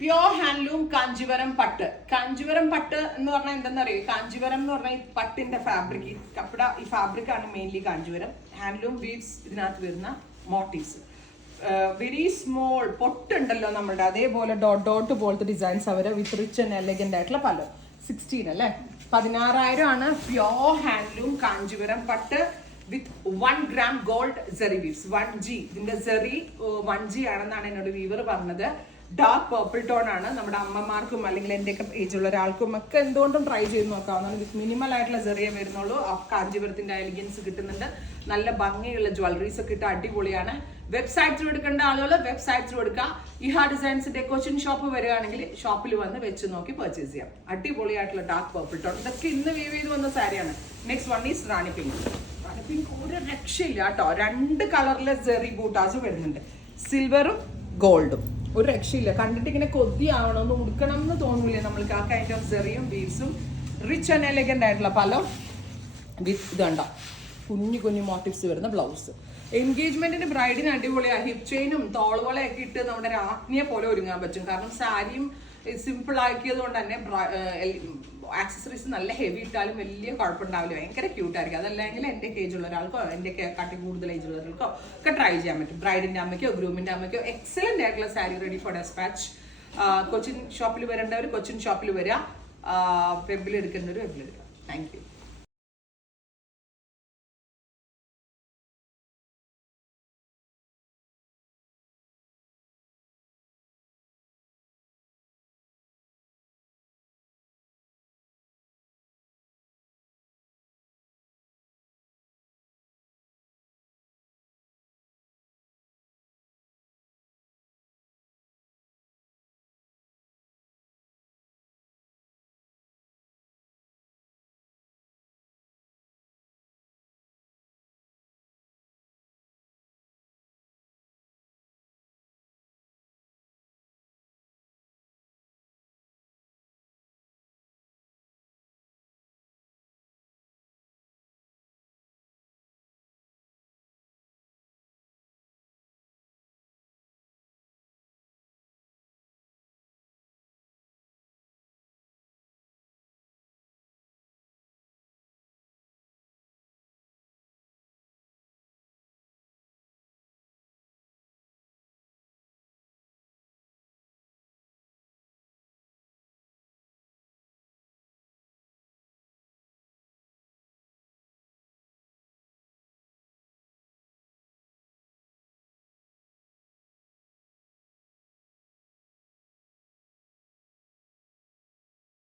Pure handloom Kanchivaram പട്ട്. കാഞ്ചീവരം പട്ട് എന്ന് പറഞ്ഞാൽ എന്താണെന്നറിയോ? കാഞ്ചീവരം എന്ന് പറഞ്ഞാൽ ഈ പട്ടിന്റെ ഫാബ്രിക്, കപ്പട ഈ ഫാബ്രിക് ആണ് മെയിൻലി കാഞ്ചീവരം. ഹാൻഡ്ലൂം വീവ്സ് ഇതിനകത്ത് വരുന്ന മോട്ടീവ്സ്. വെരി സ്മോൾ പൊട്ടുണ്ടല്ലോ നമ്മളുടെ, അതേപോലെ ഡോട്ട് പോലത്തെ ഡിസൈൻസ് അവർ വിത്ത് റിച്ച് ആൻഡ് എലഗന്റ് ആയിട്ടുള്ള പല 16 അല്ലേ, 16,000 ആണ് പ്യോർ ഹാൻഡ്ലൂം കാഞ്ചീവരം പട്ട് വിത്ത് 1 gram ഗോൾഡ് സെറി വീവ്സ്. 1G ഇതിന്റെ സെറി 1G ആണെന്നാണ് എന്നോട് വീവർ പറഞ്ഞത്. ഡാർക്ക് പേർപ്പിൾ ടോൺ ആണ്. നമ്മുടെ അമ്മമാർക്കും അല്ലെങ്കിൽ എന്റെയൊക്കെ ഏജുള്ള ഒരാൾക്കും ഒക്കെ എന്തുകൊണ്ടും ട്രൈ ചെയ്ത് നോക്കാവുന്നതാണ്. വിത്ത് മിനിമൽ ആയിട്ടുള്ള സെറിയെ വരുന്നുള്ളൂ. കാഞ്ചീപുരത്തിന്റെ എലിഗൻസ് കിട്ടുന്നുണ്ട്. നല്ല ഭംഗിയുള്ള ജ്വല്ലറീസ് ഒക്കെ ഇട്ട് അടിപൊളിയാണ്. വെബ്സൈറ്റ് ത്രൂ എടുക്കേണ്ട ആളുകൾ വെബ്സൈറ്റ് ത്രൂ എടുക്കുക. ഇഹ ഡിസൈൻസിന്റെ കൊച്ചിൻ ഷോപ്പ് വരികയാണെങ്കിൽ ഷോപ്പിൽ വന്ന് വെച്ച് നോക്കി പർച്ചേസ് ചെയ്യാം. അടിപൊളിയായിട്ടുള്ള ഡാർക്ക് പേർപ്പിൾ ടോൺ. ഇതൊക്കെ ഇന്ന് വീവ് ചെയ്ത് വന്ന സാരിയാണ്. Next one is Rani pink. Rani pink ഒരു രക്ഷയില്ല കേട്ടോ. 2 കളറിലെ സെറി ബൂട്ടാസ് വരുന്നുണ്ട്, സിൽവറും ഗോൾഡും. ഒരു രക്ഷയില്ല. കണ്ടിട്ട് ഇങ്ങനെ കൊതിയാവണം, ഒന്ന് ഉടുക്കണം എന്ന് തോന്നൂലേ നമ്മൾക്ക്. ആ കൈൻഡ് ഓഫ് സെറിയും ബീവ്സും റിച്ച് ആൻഡ് എലഗന്റ് ആയിട്ടുള്ള പല വിത്ത് ഇതുണ്ടോ കുഞ്ഞു മോട്ടീവ്സ് വരുന്ന ബ്ലൗസ്. എൻഗേജ്മെന്റിന് ബ്രൈഡിന് അടിപൊളിയാണ്. ഹിപ് ചെയിനും തോളുകളൊക്കെ ഇട്ട് നമ്മുടെ രാജ്ഞിയെ പോലെ ഒരുങ്ങാൻ പറ്റും. കാരണം സാരിയും സിമ്പിൾ ആക്കിയത് കൊണ്ട് തന്നെ ആക്സസറീസ് നല്ല ഹെവി ഇട്ടാലും വലിയ കുഴപ്പമുണ്ടാവില്ല. ഭയങ്കര ക്യൂട്ടായിരിക്കും. അതല്ലെങ്കിൽ എൻ്റെ ഏജുള്ള ഒരാൾക്കോ എൻ്റെ കാട്ടി കൂടുതൽ ഏജുള്ള ഒരാൾക്കോ ഒക്കെ ട്രൈ ചെയ്യാൻ പറ്റും. ബ്രൈഡിന്റെ അമ്മയ്ക്കോ ഗ്രൂമിന്റെ അമ്മയ്ക്കോ എക്സലന്റ് ആയിട്ടുള്ള sari ready for despatch. Cochin ഷോപ്പിൽ വരേണ്ടവർ കൊച്ചിൻ ഷോപ്പിൽ വരിക, വെബിൽ എടുക്കേണ്ടവർ വെബിൽ എടുക്കുക. Thank U.